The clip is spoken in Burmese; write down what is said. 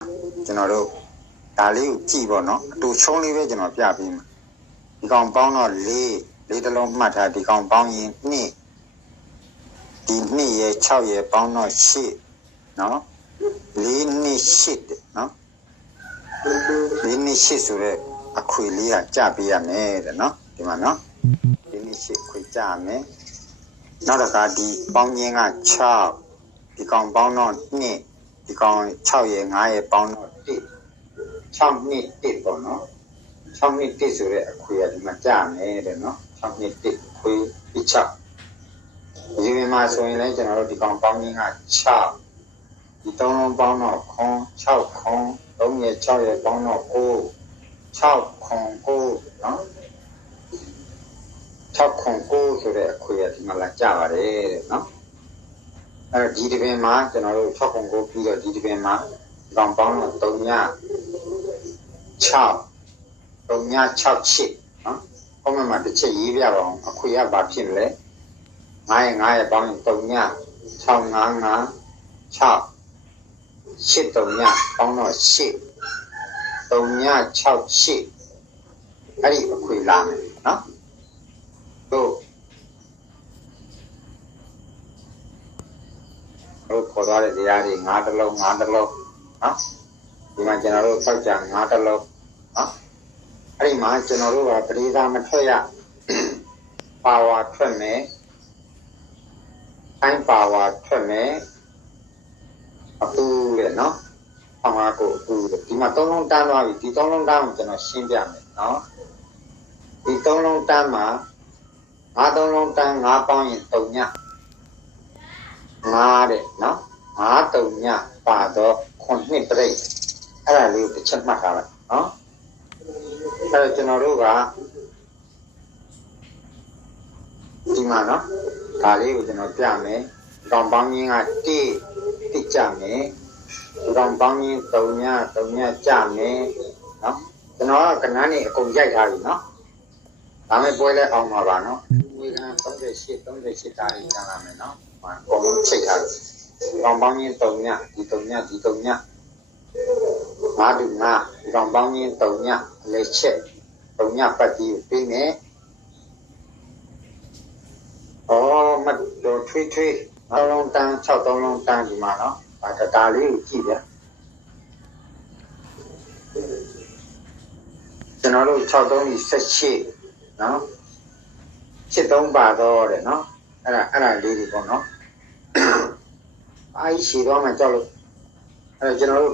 ကျွန်တော်တို့ဒါလေးကိုကြည့်ပေါ့နော်အတူချုံးလေးပဲကျွန်တော်ပြပေးမှာဒီကောင်ပေါင်းတော့၄တလုံးမှတ်ထားဒီကောင်ပေါင်းရင်2ဒီ2ရဲ့6ရဲ့ပေါင်းတော့8နော်4 2 8နော်4 2 8ဆိုတော့အခွေလေးကကြပေးရမယ်တဲ့နော်ဒီမှာနော်4 2 8ခွေကြမယ်နောက်တစ်ခါဒီပေါင်းခြင်းက6ဒီကောင်ပေါင်းတော့2ဒီကောင်6ရဲ့5ရဲ့ပေါင်းတော့1 6နှစ်1ပေါ့နော်6နှစ်1ဆိုတဲ့အခွေကဒီမှာကြမယ်တဲ့နော်6နှစ်1ခွေပြီး6ဒီမှာဆိုရင်လည်းကျွန်တော်တို့ဒီကောင်ပေါင်းခြင်းက6ဒီ3လုံးပေါင်းတော့ခွန်6ခွန်3ရဲ့6ရဲ့ပေါင်းတော့9 6ခွန်9နော်6ခွန်9ဆိုတဲ့အခွေကဒီမှာလာကြပါတယ်တဲ့နော်အဲဒီတစ်ပင်မှာကျွန်တော်တို့6ခွန်9ပြီးတော့ဒီတစ်ပင်မှာဒီကောင်ပေါင်းတော့3ည6 3ည6 8နော်ဘုံမှာတစ်ချက်ရေးပြပါအောင်အခွေကဘာဖြစ်လဲ9ရဲ့ပေါင်းရင်3ည6 5 5 6 8 3ညပေါင်းတော့8 3ည6 8အဲ့ဒီအခွေလာမယ်နော်တို့ခေါ်သွားတဲ့တရားတွေ9တလုံး9တလုံးနော်ဒီမှာကျွန်တော်တို့ဆောက်ကြ9တလုံးနော်အဲ့ဒီမှာကျွန်တော်တို့ကပရိသာမထွက်ရပါဝါထွက်မယ်တိုင်းပါဝါထွက်မယ်အပူလေနော်ပါဝါကိုအပူဒီမှာ3လုံးတန်းသွားပြီဒီ3လုံးတန်းကိုကျွန်တော်ရှင်းပြမယ်နော်ဒီ3လုံးတန်းမှာ5 3လုံးတန်း5ပေါင်းရင်3ည5တဲ့နော်5 3ညပါတော့9နှစ်ပြိတ်အဲ့ဒါလေးကိုတစ်ချက်မှတ်ထားလိုက်နော်အဲ့တော့ကျွန်တော်တို့ကဒီမှာနော်ဒါလေးကိုကျွန်တော်ပြမယ်ကောင်ပေါင်းရင်းကတိကြမယ်ကောင်ပေါင်းရင်း3ညကြမယ်နော်ကျွန်တော်ကကဏ္ဍနေအကုန်ရိုက်ထားပြီနော်ဒါမဲ့ပွဲလဲအောင်ပါပါနော်ဒီက38တားကြီးကျန်လာမယ်နော်အကုန်လုံးချိန်ထားတယ်ကောင်ပေါင်းရင်း3ညဒီ3ညဒီ3ည5ဒီကောင်ပေါင်းရင်း3ညလက်ချက်3ညပတ်ပြီးပြီးမယ်မတ်တော့ထွေး3လုံးတန်း6 3လုံးတန်းဒီမှာနော်ဒါလေးကိုကြည့်ဗျကျွန်တော်တို့6 3ကြီး18နော်73ပါတော့တဲ့နော်အဲ့ဒါလေးတွေပေါ့နော်အားရှိတော့မှကြောက်လို့အဲ့ကျွန်တော်တို့